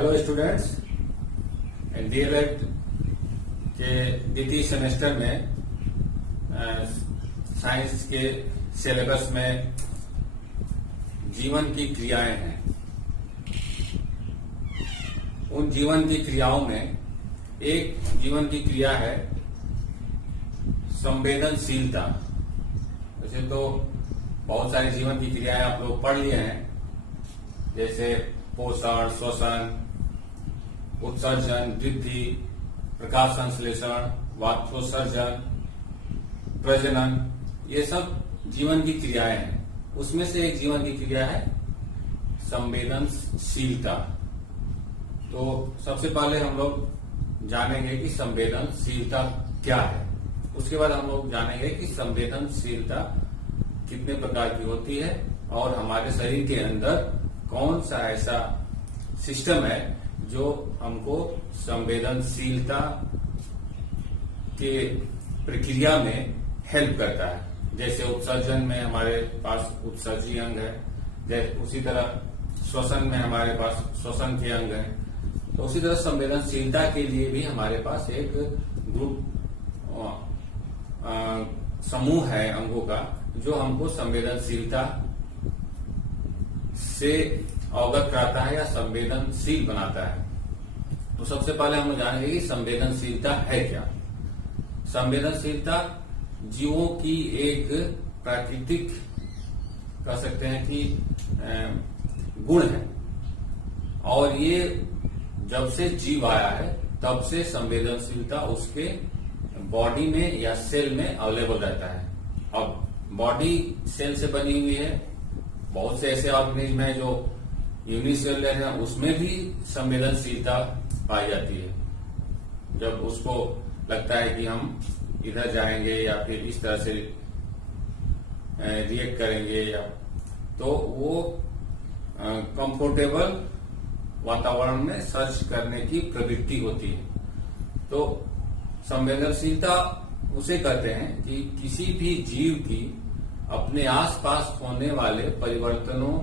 Hello students, DElEd के द्वितीय semester में साइंस के सिलेबस में जीवन की क्रियाएं हैं। उन जीवन की क्रियाओं में एक जीवन की क्रिया है संवेदनशीलता। वैसे तो बहुत सारी जीवन की क्रियाएं आप लोग पढ़ लिए हैं, जैसे पोषण, श्वसन, उत्सर्जन, वृद्धि, प्रकाश संश्लेषण, वाष्पोत्सर्जन, प्रजनन, ये सब जीवन की क्रियाएं हैं। उसमें से एक जीवन की क्रिया है संवेदनशीलता। तो सबसे पहले हम लोग जानेंगे कि संवेदनशीलता क्या है। उसके बाद हम लोग जानेंगे कि संवेदनशीलता कितने प्रकार की होती है और हमारे शरीर के अंदर कौन सा ऐसा सिस्टम है जो हमको संवेदनशीलता के प्रक्रिया में हेल्प करता है। जैसे उत्सर्जन में हमारे पास उत्सर्जी अंग है, जैसे उसी तरह श्वसन में हमारे पास श्वसन के अंग है, तो उसी तरह संवेदनशीलता के लिए भी हमारे पास एक ग्रुप समूह है अंगों का जो हमको संवेदनशीलता से अवगत कराता है या संवेदनशील बनाता है। तो सबसे पहले हम जानेंगे कि संवेदनशीलता है क्या। संवेदनशीलता जीवों की एक प्राकृतिक कह सकते हैं कि गुण है, और ये जब से जीव आया है तब से संवेदनशीलता उसके बॉडी में या सेल में अवेलेबल रहता है। अब बॉडी सेल से बनी हुई है, बहुत से ऐसे ऑर्गेनिज्म है जो यूनिसेलुलर है, उसमें भी संवेदनशीलता पाई जाती है। जब उसको लगता है कि हम इधर जाएंगे या फिर इस तरह से रिएक्ट करेंगे, या तो वो कंफर्टेबल वातावरण में सर्च करने की प्रवृत्ति होती है। तो संवेदनशीलता उसे कहते हैं कि किसी भी जीव की अपने आसपास होने वाले परिवर्तनों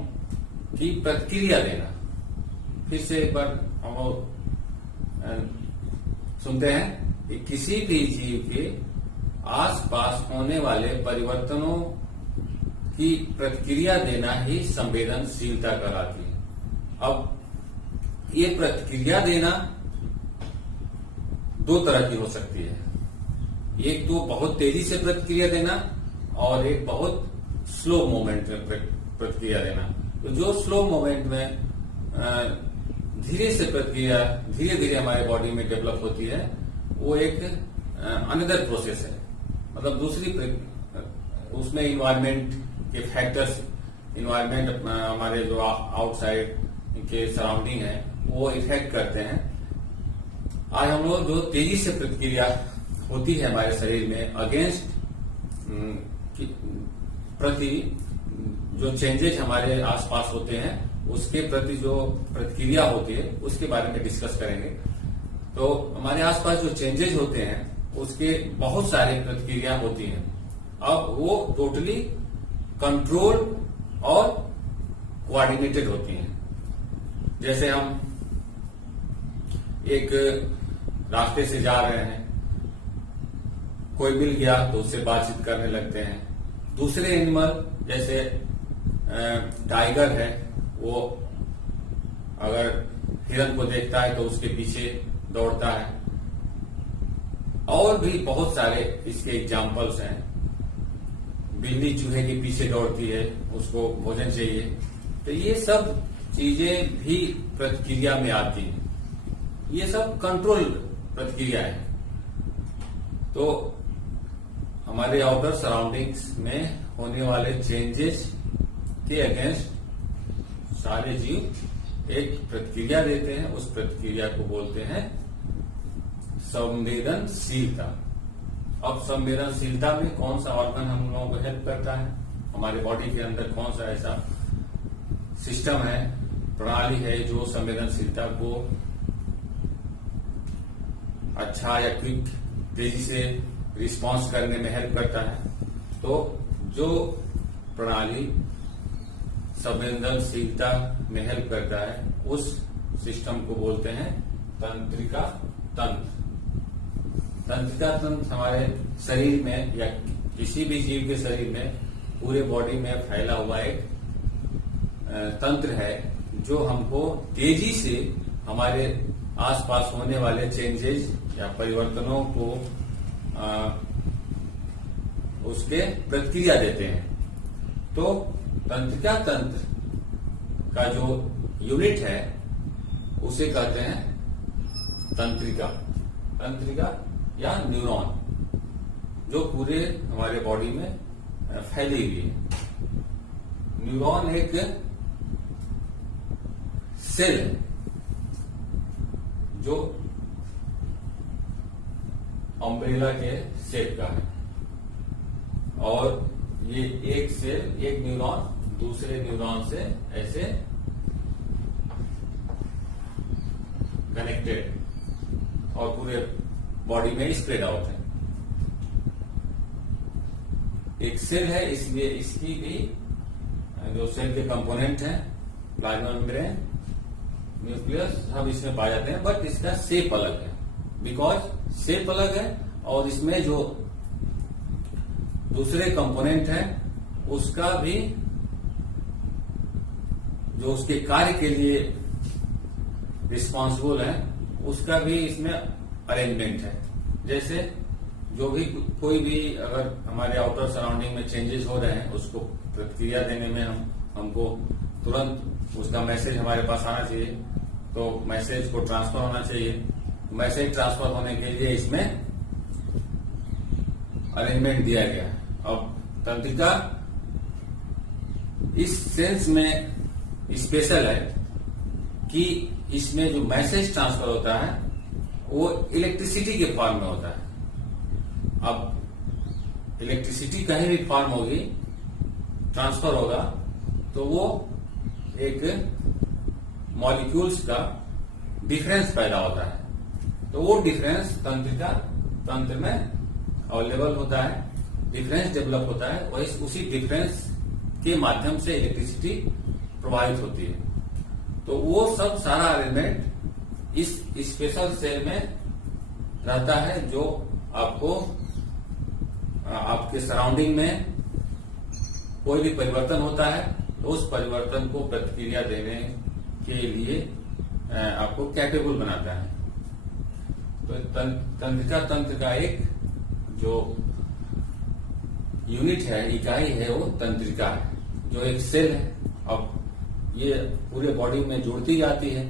की प्रतिक्रिया देना। फिर से एक बार हम सुनते हैं कि किसी भी जीव के आसपास होने वाले परिवर्तनों की प्रतिक्रिया देना ही संवेदनशीलता कहलाती है। अब ये प्रतिक्रिया देना दो तरह की हो सकती है। एक तो बहुत तेजी से प्रतिक्रिया देना और एक बहुत स्लो मोमेंट में प्रतिक्रिया देना। तो जो स्लो मोमेंट में धीरे से प्रतिक्रिया धीरे धीरे हमारे बॉडी में डेवलप होती है, वो एक अनदर प्रोसेस है। मतलब दूसरी उसमें इन्वायरमेंट के फैक्टर्स, इन्वायरमेंट हमारे जो आउटसाइड के सराउंडिंग है वो इफेक्ट करते हैं। आज हम लोग जो तेजी से प्रतिक्रिया होती है हमारे शरीर में अगेंस्ट प्रति जो चेंजेस हमारे आसपास होते हैं उसके प्रति जो प्रतिक्रिया होती है उसके बारे में डिस्कस करेंगे। तो हमारे आसपास जो चेंजेस होते हैं उसके बहुत सारी प्रतिक्रिया होती हैं। अब वो टोटली कंट्रोल और कोऑर्डिनेटेड होती हैं। जैसे हम एक रास्ते से जा रहे हैं, कोई मिल गया तो उससे बातचीत करने लगते हैं। दूसरे एनिमल जैसे टाइगर है, वो अगर हिरन को देखता है तो उसके पीछे दौड़ता है। और भी बहुत सारे इसके एग्जाम्पल्स हैं। बिल्ली चूहे के पीछे दौड़ती है, उसको भोजन चाहिए। तो ये सब चीजें भी प्रतिक्रिया में आती हैं। ये सब कंट्रोल प्रतिक्रिया है। तो हमारे आउटर सराउंडिंग्स में होने वाले चेंजेस के अगेंस्ट सारे जीव एक प्रतिक्रिया देते हैं। उस प्रतिक्रिया को बोलते हैं संवेदनशीलता। अब संवेदनशीलता में कौन सा ऑर्गन हम लोगों को हेल्प करता है, हमारे बॉडी के अंदर कौन सा ऐसा सिस्टम है, प्रणाली है जो संवेदनशीलता को अच्छा या क्विक तेजी से रिस्पांस करने में हेल्प करता है। तो जो प्रणाली संवेदनशीलता में हेल्प करता है उस सिस्टम को बोलते हैं तंत्रिका तंत्र। तंत्रिका तंत्र हमारे शरीर में या किसी भी जीव के शरीर में पूरे बॉडी में फैला हुआ एक तंत्र है जो हमको तेजी से हमारे आसपास होने वाले चेंजेस या परिवर्तनों को उसके प्रतिक्रिया देते हैं। तो तंत्रिका तंत्र का जो यूनिट है उसे कहते हैं तंत्रिका। तंत्रिका या न्यूरॉन जो पूरे हमारे बॉडी में फैली हुई है। न्यूरॉन एक सेल है जो अम्ब्रेला के शेप का है और ये एक सेल, एक न्यूरॉन दूसरे न्यूरॉन से ऐसे कनेक्टेड और पूरे बॉडी में स्प्रेड आउट है। एक सेल है इसलिए इसकी भी जो सेल के कंपोनेंट हैं प्लाज्मा मेम्ब्रेन, न्यूक्लियस सब इसमें पाए जाते हैं, बट इसका शेप अलग है। बिकॉज शेप अलग है और इसमें जो दूसरे कंपोनेंट है उसका भी जो उसके कार्य के लिए रिस्पॉन्सिबल है उसका भी इसमें अरेंजमेंट है। जैसे जो भी कोई भी अगर हमारे आउटर सराउंडिंग में चेंजेस हो रहे हैं उसको प्रतिक्रिया देने में हमको तुरंत उसका मैसेज हमारे पास आना चाहिए, तो मैसेज को ट्रांसफर होना चाहिए। मैसेज ट्रांसफर होने के लिए इसमें अरेंजमेंट दिया गया है। अब तंत्रिका इस सेंस में स्पेशल है कि इसमें जो मैसेज ट्रांसफर होता है वो इलेक्ट्रिसिटी के फॉर्म में होता है। अब इलेक्ट्रिसिटी कहीं भी फॉर्म होगी, ट्रांसफर होगा, तो वो एक मॉलिक्यूल्स का डिफरेंस पैदा होता है। तो वो डिफरेंस तंत्रिका तंत्र में अवेलेबल होता है, डिफरेंस डेवलप होता है और उसी डिफरेंस के माध्यम से इलेक्ट्रिसिटी प्रवाहित होती है। तो वो सब सारा एलिमेंट इस स्पेशल सेल में रहता है जो आपको आपके सराउंडिंग में कोई भी परिवर्तन होता है तो उस परिवर्तन को प्रतिक्रिया देने के लिए आपको कैपेबल बनाता है। तो तंत्रिका तंत्र का एक जो यूनिट है, इकाई है, वो तंत्रिका है जो एक सेल है। अब ये पूरे बॉडी में जुड़ती जाती है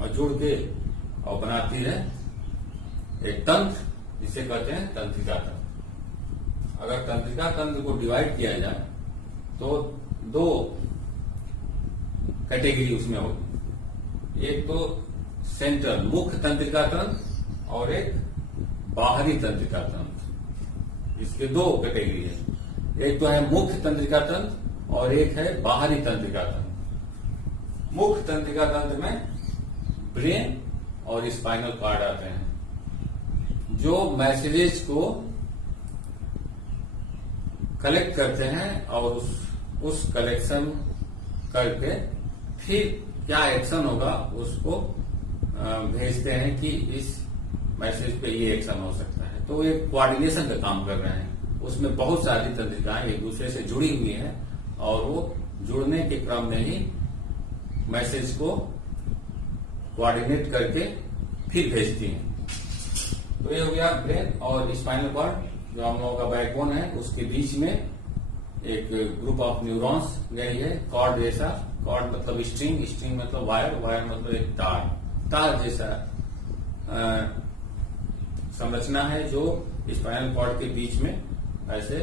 और जुड़ के और बनाती है एक तंत्र जिसे कहते हैं तंत्रिका तंत्र। अगर तंत्रिका तंत्र को डिवाइड किया जाए तो दो कैटेगरी उसमें होगी। एक तो सेंट्रल मुख्य तंत्रिका तंत्र और एक बाहरी तंत्रिका तंत्र। इसके दो कैटेगरी है, एक तो है मुख्य तंत्रिका तंत्र और एक है बाहरी तंत्रिका तंत्र। मुख्य तंत्रिका तंत्र में ब्रेन और स्पाइनल कॉर्ड आते हैं जो मैसेजेस को कलेक्ट करते हैं और उस कलेक्शन करके फिर क्या एक्शन होगा उसको भेजते हैं कि इस मैसेज पे ये एक्शन हो सकता है। तो एक कोऑर्डिनेशन का काम कर रहे हैं। उसमें बहुत सारी तंत्रिकाएं एक दूसरे से जुड़ी हुई हैं और वो जुड़ने के क्रम में ही मैसेज को कोऑर्डिनेट करके फिर भेजती हैं। तो ये हो गया ब्रेन और स्पाइनल कॉर्ड जो हम लोगों का बैकबोन है, उसके बीच में एक ग्रुप ऑफ न्यूरॉन्स गई है कॉर्ड जैसा। कॉर्ड मतलब स्ट्रिंग, स्ट्रिंग मतलब वायर, वायर मतलब एक तार, तार जैसा संरचना है जो स्पाइनल कॉर्ड के बीच में ऐसे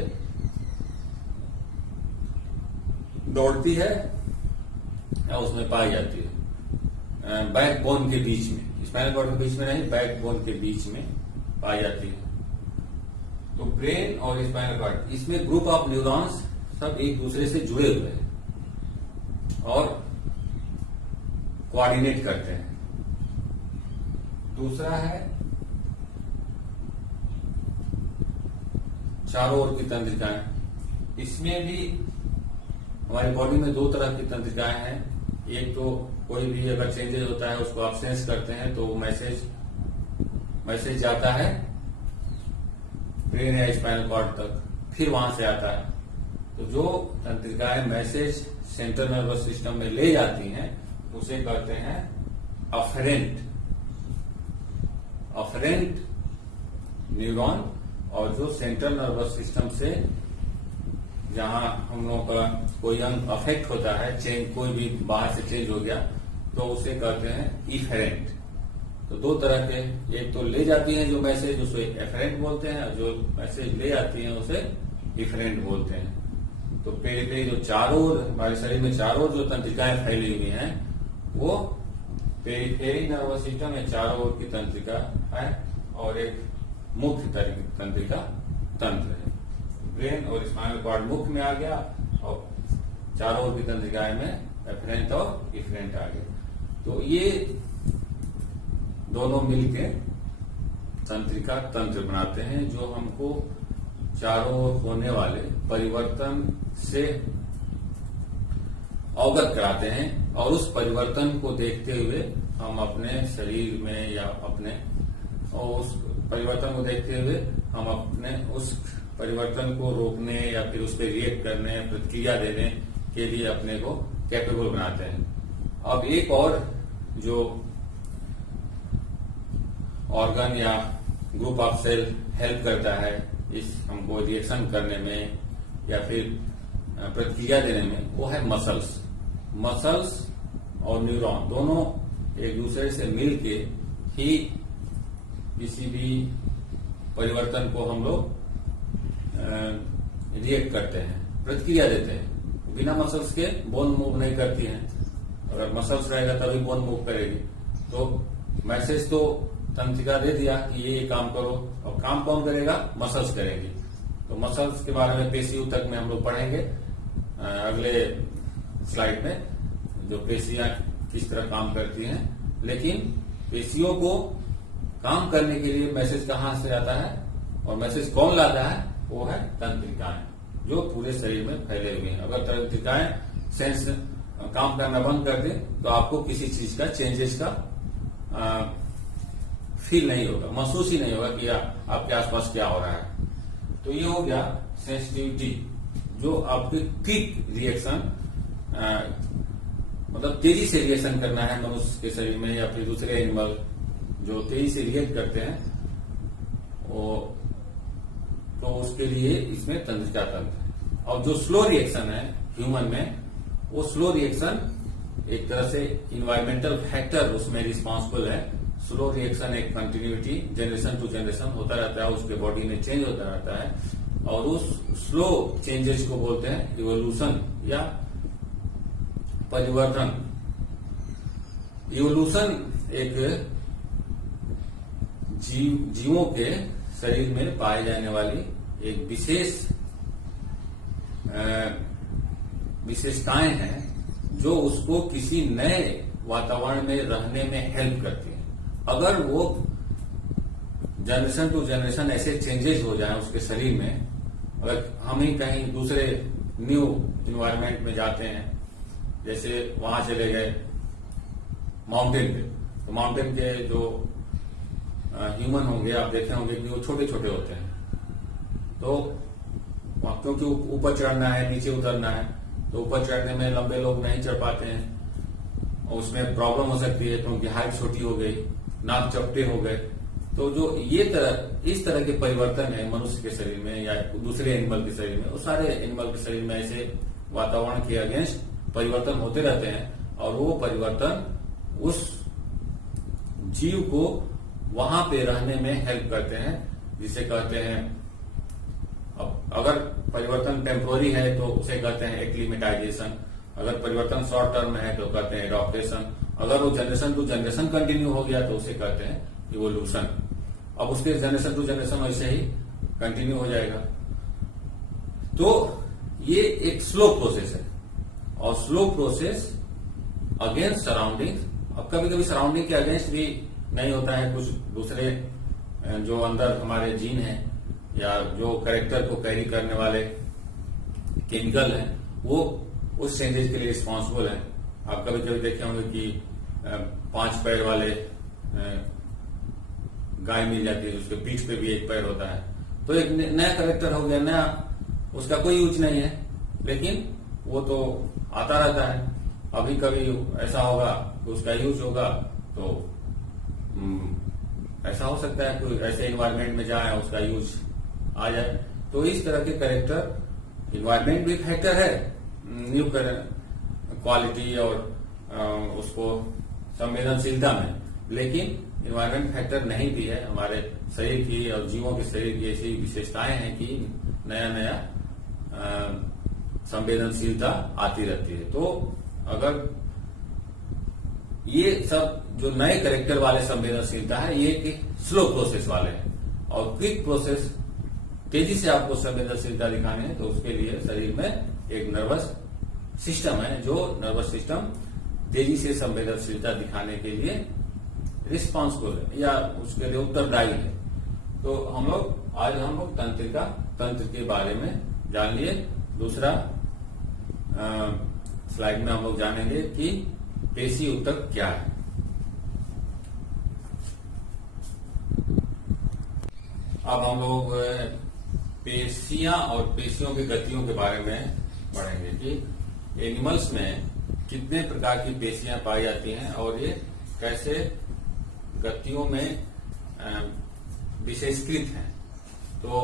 दौड़ती है या उसमें पाई जाती है। बैकबोन के बीच में, स्पाइनल कॉर्ड के बीच में नहीं, बैकबोन के बीच में पाई जाती है। तो ब्रेन और स्पाइनल कॉर्ड, इसमें ग्रुप ऑफ न्यूरॉन्स सब एक दूसरे से जुड़े हुए हैं और कोऑर्डिनेट करते हैं। दूसरा है चारों ओर की तंत्रिकाएं। इसमें भी हमारी बॉडी में दो तरह की तंत्रिकाएं हैं, एक तो कोई भी अगर चेंजेस होता है उसको आप सेंस करते हैं तो मैसेज जाता है ब्रेन या स्पाइनल कॉर्ड तक, फिर वहां से आता है। तो जो तंत्रिकाएं मैसेज सेंट्रल नर्वस सिस्टम में ले जाती हैं उसे कहते हैं अफरेंट न्यूरॉन। और जो सेंट्रल नर्वस सिस्टम से जहां हम लोगों का कोई अंग अफेक्ट होता है, चेंज कोई भी बाहर से चेंज हो गया, तो उसे कहते हैं इफेरेंट। तो दो तरह के, एक तो ले जाती हैं जो मैसेज उसे एफरेंट बोलते हैं, और जो मैसेज ले आती हैं उसे इफरेंट बोलते हैं। तो पेरिफेरी जो चारों ओर हमारे शरीर में चारों ओर जो तंत्रिकाएं फैली हुई हैं वो पेरिफेरी नर्वस सिस्टम में चारों ओर की तंत्रिका है, और एक मुख्य तंत्रिका तंत्र है। ब्रेन और स्पाइनल कॉर्ड मुख्य में आ गया और चारों ओर की तंत्रिकाएं में एफरेंट और इफरेंट आ गया। तो ये दोनों मिलके तंत्रिका तंत्र बनाते हैं जो हमको चारों ओर होने वाले परिवर्तन से अवगत कराते हैं, और उस परिवर्तन को देखते हुए हम अपने शरीर में या उस परिवर्तन को देखते हुए हम अपने उस परिवर्तन को रोकने या फिर उस पर रिएक्ट करने, प्रतिक्रिया देने के लिए अपने को कैपेबल बनाते हैं। अब एक और जो ऑर्गन या ग्रुप ऑफ सेल हेल्प करता है इस हमको रिएक्शन करने में या फिर प्रतिक्रिया देने में, वो है मसल्स और न्यूरॉन दोनों एक दूसरे से मिलके ही किसी भी परिवर्तन को हम लोग रिएक्ट करते हैं, प्रतिक्रिया देते हैं। बिना मसल्स के बोन मूव नहीं करती हैं, अगर मसल्स रहेगा तभी बोन मूव करेगी। तो मैसेज तो तंत्रिका दे दिया कि ये काम करो, और काम कौन करेगा? मसल्स करेंगे। तो मसल्स के बारे में पेशियों तक में हम लोग पढ़ेंगे अगले स्लाइड में, जो पेशियां किस तरह काम करती हैं। लेकिन पेशियों को काम करने के लिए मैसेज कहां से आता है और मैसेज कौन लाता है? वो है तंत्रिकाएं, जो पूरे शरीर में फैले हुए हैं। अगर तंत्रिकाएं सेंस काम करना बंद कर दे तो आपको किसी चीज का चेंजेस का फील नहीं होगा, महसूस ही नहीं होगा कि आपके आसपास क्या हो रहा है। तो ये हो गया सेंसिटिविटी, जो आपके क्विक रिएक्शन, मतलब तेजी से रिएक्शन करना है मनुष्य के शरीर में या फिर दूसरे एनिमल जो तेजी से रिएक्ट करते हैं, तो उसके लिए इसमें तंत्रिका तंत्र है। और जो स्लो रिएक्शन है ह्यूमन में, वो स्लो रिएक्शन एक तरह से इन्वायरमेंटल फैक्टर उसमें रिस्पॉन्सिबल है। स्लो रिएक्शन एक कंटिन्यूटी जनरेशन टू जनरेशन होता रहता है, उसके बॉडी में चेंज होता रहता है, और उस स्लो चेंजेस को बोलते हैं इवोल्यूशन या परिवर्तन। इवोल्यूशन एक जीवों के शरीर में पाए जाने वाली एक विशेषताएं हैं जो उसको किसी नए वातावरण में रहने में हेल्प करती हैं। अगर वो जनरेशन टू जनरेशन ऐसे चेंजेस हो जाए उसके शरीर में, अगर हम ही कहीं दूसरे न्यू इन्वायरमेंट में जाते हैं, जैसे वहां चले गए माउंटेन पे, तो माउंटेन के जो ह्यूमन होंगे आप देखे होंगे कि वो छोटे छोटे होते हैं। तो क्योंकि ऊपर चढ़ना है नीचे उतरना है, तो ऊपर चढ़ने में लंबे लोग नहीं चढ़ पाते हैं और उसमें प्रॉब्लम हो सकती है क्योंकि हाइट छोटी हो गई, नाक चपटे हो गए। तो जो इस तरह के परिवर्तन है मनुष्य के शरीर में या दूसरे एनिमल के शरीर में, वो सारे एनिमल के शरीर में ऐसे वातावरण के अगेंस्ट परिवर्तन होते रहते हैं, और वो परिवर्तन उस जीव को वहां पे रहने में हेल्प करते हैं, जिसे कहते हैं, अब अगर परिवर्तन टेम्पोररी है तो उसे कहते हैं एक्लिमेटाइजेशन, अगर परिवर्तन शॉर्ट टर्म है तो कहते हैं एडॉप्टेशन, अगर वो जनरेशन टू जनरेशन कंटिन्यू हो गया तो उसे कहते हैं इवोल्यूशन। अब उसके जनरेशन टू जनरेशन वैसे ही कंटिन्यू हो जाएगा। तो ये एक स्लो प्रोसेस है, और स्लो प्रोसेस अगेंस्ट सराउंडिंग। अब कभी कभी सराउंडिंग के अगेंस्ट भी नहीं होता है, कुछ दूसरे जो अंदर हमारे जीन हैं या जो कैरेक्टर को कैरी करने वाले केमिकल हैं, वो उस चेंजेस के लिए रिस्पॉन्सिबल है। आप कभी कभी देखे होंगे कि 5 पैर वाले गाय मिल जाती है, उसके पीठ पे भी एक पैर होता है, तो एक नया करेक्टर हो गया, नया, उसका कोई यूज नहीं है, लेकिन वो तो आता रहता है। अभी कभी ऐसा होगा कि उसका यूज होगा, तो ऐसा हो सकता है कोई ऐसे इन्वायरमेंट में जाए उसका यूज आ जाए। तो इस तरह के कैरेक्टर, इन्वायरमेंट भी फैक्टर है न्यू क्वालिटी और उसको संवेदनशीलता में, लेकिन इन्वायरमेंट फैक्टर नहीं भी है। हमारे शरीर की और जीवों के शरीर की ऐसी विशेषताएं हैं कि नया नया संवेदनशीलता आती रहती है। तो अगर ये सब जो नए कैरेक्टर वाले संवेदनशीलता है, ये एक स्लो प्रोसेस वाले हैं, और क्विक प्रोसेस तेजी से आपको संवेदनशीलता दिखानी है, तो उसके लिए शरीर में एक नर्वस सिस्टम है, जो नर्वस सिस्टम तेजी से संवेदनशीलता दिखाने के लिए रिस्पॉन्सिबल है या उसके लिए उत्तरदायी है। तो आज हम लोग तंत्र के बारे में जान लिए। दूसरा स्लाइड में हम लोग जानेंगे कि पेशी ऊतक क्या है। अब हम लोग पेशियां और पेशियों की गतियों के बारे में पढ़ेंगे कि एनिमल्स में कितने प्रकार की पेशियां पाई जाती हैं और ये कैसे गतियों में विशेषकृत हैं। तो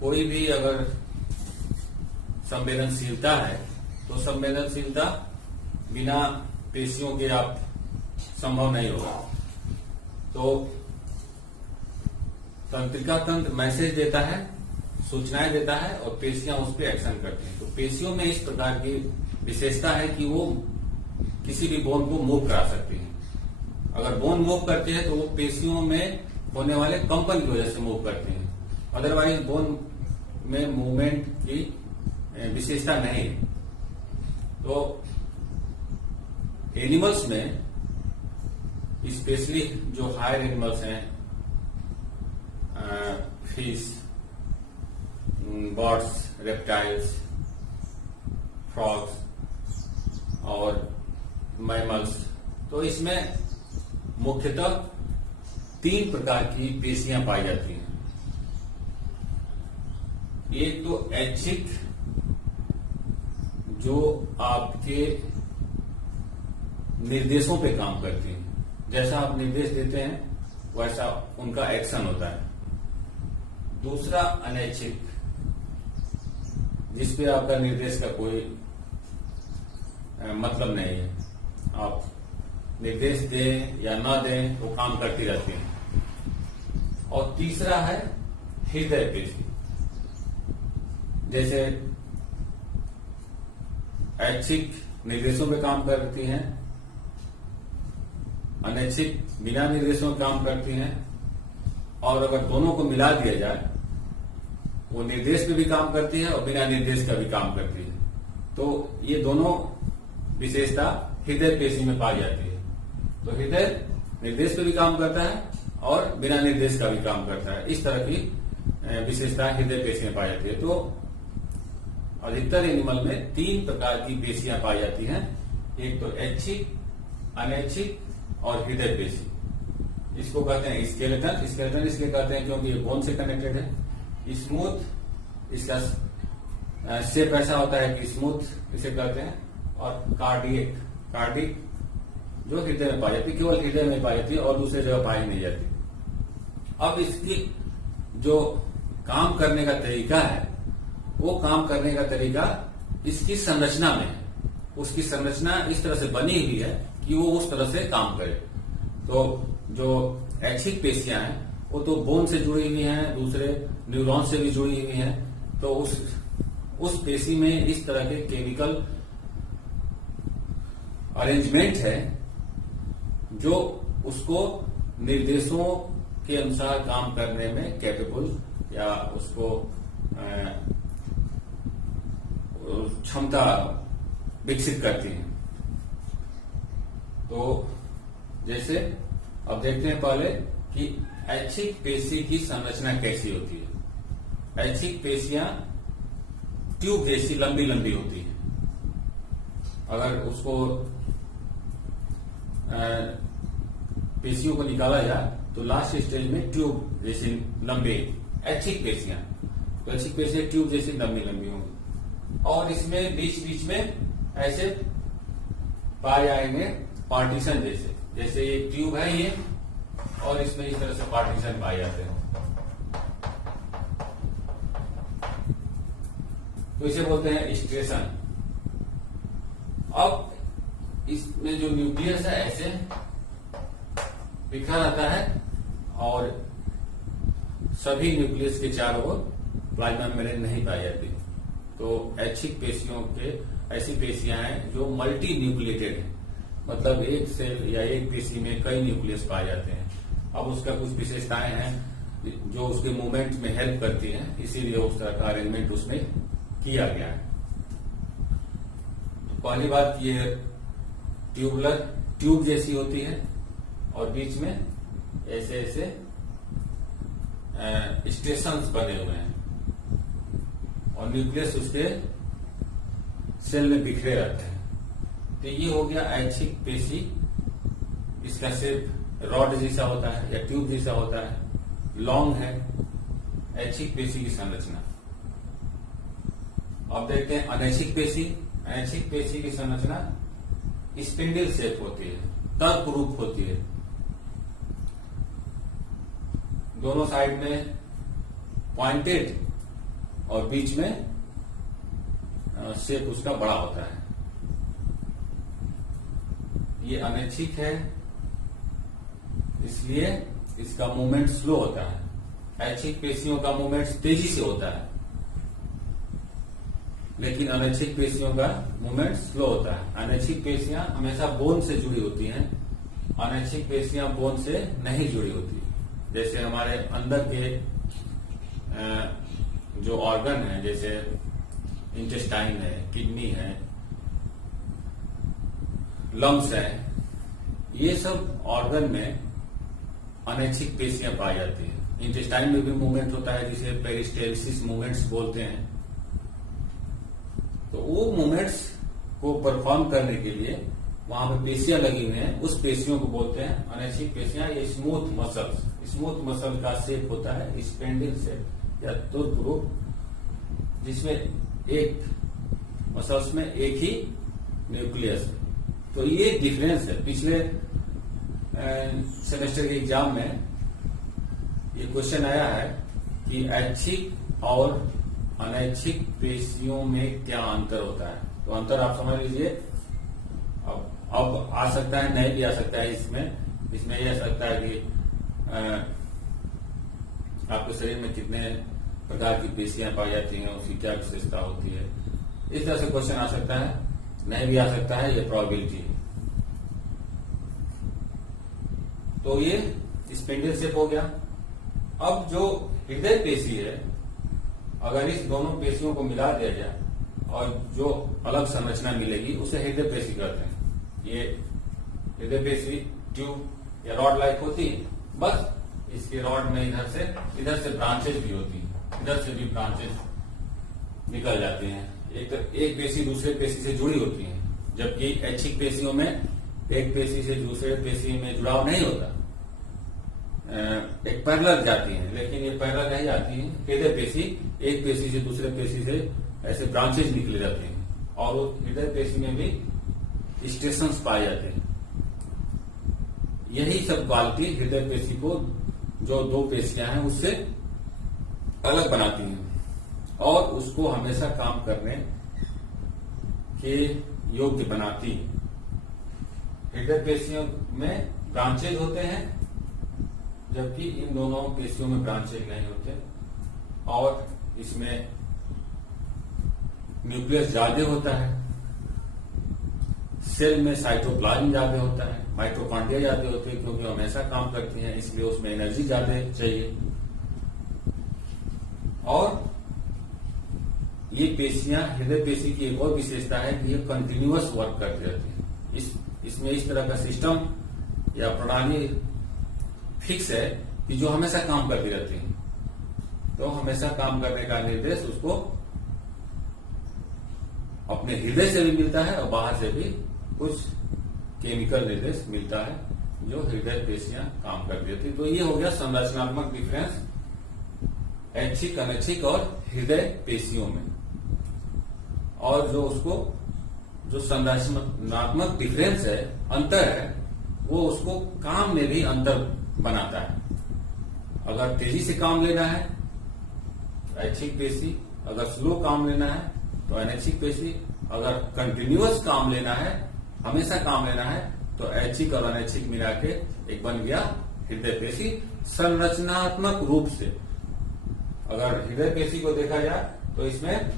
कोई भी अगर संवेदनशीलता है, तो संवेदनशीलता बिना पेशियों के आप संभव नहीं होगा। तो तंत्रिका तंत्र मैसेज देता है, सूचनाएं देता है, और पेशियां उस पर एक्शन करती हैं। तो पेशियों में इस प्रकार की विशेषता है कि वो किसी भी बोन को मूव करा सकती है। अगर बोन मूव करती है तो वो पेशियों में होने वाले कंपन की वजह से मूव करती है, अदरवाइज बोन में मूवमेंट की विशेषता नहीं है। तो एनिमल्स में स्पेशली जो हायर एनिमल्स हैं, फिश, बर्ड्स, रेप्टाइल्स, फ्रॉग्स और मैमल्स, तो इसमें मुख्यतः 3 प्रकार की पेशियां पाई जाती हैं। एक तो ऐच्छिक, जो आपके निर्देशों पे काम करती हैं, जैसा आप निर्देश देते हैं वैसा उनका एक्शन होता है। दूसरा अनैच्छिक, जिसपे आपका निर्देश का कोई मतलब नहीं है, आप निर्देश दें या ना दें वो काम करती रहती हैं। और तीसरा है हृदय पेशी, जैसे ऐच्छिक निर्देशों पे काम करती हैं, अनैच्छिक बिना निर्देशों पे काम करती हैं, और अगर दोनों को मिला दिया जाए, वो निर्देश पे भी काम करती है और बिना निर्देश का भी काम करती है। तो ये दोनों विशेषता हृदय पेशी में पाई जाती है। तो हृदय निर्देश पे भी काम करता है और बिना निर्देश का भी काम करता है। इस तरह की विशेषता हृदय पेशी में पाई जाती है। तो अधिकतर एनिमल में 3 प्रकार की पेशियां पाई जाती हैं, एक तो ऐच्छिक, अनैच्छिक और हृदय पेशी। इसको कहते हैं स्केलेटन। स्केलेटन इसलिए कहते हैं क्योंकि ये बोन से कनेक्टेड है। स्मूथ, इसका शेप ऐसा होता है कि स्मूथ इसे कहते हैं। और कार्डियक, कार्डिक जो हृदय में पाई जाती है, केवल हृदय में पाई जाती है और दूसरे जगह पाई नहीं जाती। अब इसकी जो काम करने का तरीका है, वो काम करने का तरीका इसकी संरचना में है। उसकी संरचना इस तरह से बनी हुई है कि वो उस तरह से काम करे। तो जो ऐच्छिक पेशियां हैं वो तो बोन से जुड़ी हुई हैं, दूसरे न्यूरॉन से भी जुड़ी हुई हैं। तो उस पेशी में इस तरह के केमिकल अरेंजमेंट है जो उसको निर्देशों के अनुसार काम करने में कैपेबल या उसको क्षमता विकसित करती है। तो जैसे अब देखते हैं पहले कि ऐच्छिक पेशी की संरचना कैसी होती है। ऐच्छिक पेशियां ट्यूब जैसी लंबी लंबी होती हैं, अगर उसको पेशियों को निकाला जाए तो लास्ट स्टेज में ट्यूब जैसे लंबे ऐच्छिक पेशियां, तो ऐच्छिक पेशियां ट्यूब जैसी लंबी लंबी होंगी और इसमें बीच बीच में ऐसे पाए जाएंगे पार्टीशन जैसे, जैसे ये ट्यूब है ये और इसमें इस तरह से पार्टीशन पाए जाते हैं, तो इसे बोलते हैं स्ट्रेशन। अब इसमें जो न्यूक्लियस है ऐसे बिखरा रहता है और सभी न्यूक्लियस के चारों ओर प्लाज्मा मेम्ब्रेन नहीं पाई जाती, तो ऐच्छिक पेशियों के ऐसी पेशियां हैं जो मल्टी न्यूक्लिएटेड है, मतलब एक सेल या एक पेशी में कई न्यूक्लियस पाए जाते हैं। अब उसका कुछ विशेषताएं हैं जो उसके मूवमेंट में हेल्प करती हैं, इसीलिए उस तरह का अरेंजमेंट उसमें किया गया है। तो पहली बात ये ट्यूबुलर ट्यूब जैसी होती है और बीच में ऐसे ऐसे स्टेशंस बने हुए हैं और न्यूक्लियस उसके सेल में बिखरे रहते हैं। तो ये हो गया ऐच्छिक पेशी, इसका शेप रॉड जैसा होता है या ट्यूब जैसा होता है, लॉन्ग है ऐच्छिक पेशी की संरचना। अब देखते हैं अनैच्छिक पेशी। अनैच्छिक पेशी की संरचना स्पिंडल शेप होती है, तर्क रूप होती है, दोनों साइड में पॉइंटेड और बीच में शेप उसका बड़ा होता है। ये अनैच्छिक है इसलिए इसका मूवमेंट स्लो होता है। ऐच्छिक पेशियों का मूवमेंट तेजी से होता है लेकिन अनैच्छिक पेशियों का मूवमेंट स्लो होता है। अनैच्छिक पेशियां हमेशा बोन से जुड़ी होती हैं, अनैच्छिक पेशियां बोन से नहीं जुड़ी होती। जैसे हमारे अंदर के जो ऑर्गन है जैसे इंटेस्टाइन है, किडनी है, लंग्स है, ये सब ऑर्गन में अनैच्छिक पेशियां पाई जाती है। इंटेस्टाइन में भी मूवमेंट होता है जिसे पेरिस्टेल्सिस मूवमेंट्स बोलते हैं। तो वो मूवमेंट्स को परफॉर्म करने के लिए वहां पे पेशियां लगी हुई हैं, उस पेशियों को बोलते हैं अनैच्छिक पेशियां। ये स्मूथ मसल्स, स्मूथ मसल का शेप होता है स्पेंडिल शेप या तुर्क रूप, जिसमें एक मसल्स में एक ही न्यूक्लियस है। तो ये डिफरेंस है। पिछले सेमेस्टर के एग्जाम में ये क्वेश्चन आया है कि ऐच्छिक और अनैच्छिक पेशियों में क्या अंतर होता है। तो अंतर आप समझ लीजिए। अब आ सकता है, नहीं भी आ सकता है। इसमें यह आ सकता है कि आपके शरीर में कितने प्रकार की पेशियां पाई जाती हैं, उसकी क्या विशेषता होती है, इस तरह से क्वेश्चन आ सकता है, नहीं भी आ सकता है, ये प्रोबेबिलिटी है। तो ये स्पेंडल शेप हो गया। अब जो हृदय पेशी है, अगर इस दोनों पेशियों को मिला दिया जाए और जो अलग संरचना मिलेगी उसे हृदय पेशी कहते हैं। ये हृदय पेशी ट्यूब या रॉड लाइक होती है, बस इसके रॉड में इधर से ब्रांचेज भी होती है, इधर से भी ब्रांचेज निकल जाते हैं। एक पेशी दूसरे पेशी से जुड़ी होती है, जबकि ऐच्छिक पेशियों में एक पेशी से दूसरे पेशी में जुड़ाव नहीं होता, एक पैरेलल जाती है। लेकिन ये पैरेलल नहीं जाती है। हृदय पेशी एक पेशी से दूसरे पेशी से ऐसे ब्रांचेज निकले जाते हैं और वो हृदय पेशी में भी स्टेशंस पाए जाते हैं। यही सब क्वालिटी हृदय पेशी को, जो दो पेशियां हैं, उससे अलग बनाती हैं और उसको हमेशा काम करने के योग्य बनाती है। हृदय पेशियों में ब्रांचेज होते हैं जबकि इन दोनों पेशियों में ब्रांचेज नहीं होते और इसमें न्यूक्लियस ज्यादा होता है। सेल में साइटोप्लाज्म ज्यादा होता है, माइटोकॉन्ड्रिया ज्यादा होते हैं क्योंकि हमेशा काम करती हैं, इसलिए उसमें एनर्जी ज्यादा चाहिए। और ये पेशियां, हृदय पेशी की एक और विशेषता है कि ये कंटिन्यूअस वर्क करती रहती है। इसमें इस तरह का सिस्टम या प्रणाली फिक्स है कि जो हमेशा काम करती रहती है। तो हमेशा काम करने का निर्देश उसको अपने हृदय से भी मिलता है और बाहर से भी कुछ केमिकल निर्देश मिलता है जो हृदय पेशियां काम कर देती। तो ये हो गया संरचनात्मक डिफरेंस ऐच्छिक, अनैच्छिक और हृदय पेशियों में। और जो संरचनात्मक डिफरेंस है, अंतर है, वो उसको काम में भी अंतर बनाता है। अगर तेजी से काम लेना है तो ऐच्छिक पेशी, अगर स्लो काम लेना है तो अनैच्छिक पेशी, अगर कंटिन्यूअस काम लेना है, हमेशा काम लेना है, तो ऐच्छिक और अनैच्छिक मिला के एक बन गया हृदय पेशी। संरचनात्मक रूप से अगर हृदय पेशी को देखा जाए तो इसमें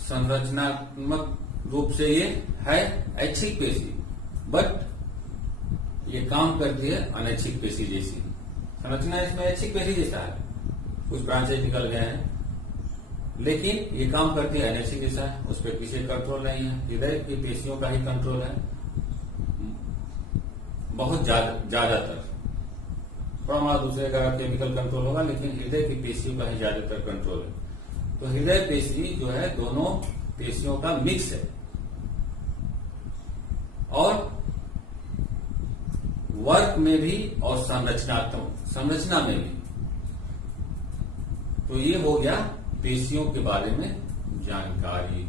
संरचनात्मक रूप से ये है ऐच्छिक पेशी, बट ये काम करती है अनैच्छिक पेशी जैसी। संरचना इसमें ऐच्छिक पेशी जैसा है, कुछ ब्रांचेज निकल गए हैं, लेकिन ये काम करती है अनैच्छिक जैसा है, उस पर किसी कंट्रोल नहीं है। हृदय की पेशियों का ही कंट्रोल है बहुत ज्यादातर। थोड़ा दूसरे का केमिकल कंट्रोल होगा, लेकिन हृदय की पेशियों का ही ज्यादातर कंट्रोल है। तो हृदय पेशी जो है दोनों पेशियों का मिक्स है और वर्क में भी और संरचना में भी। तो ये हो गया पेशियों के बारे में जानकारी।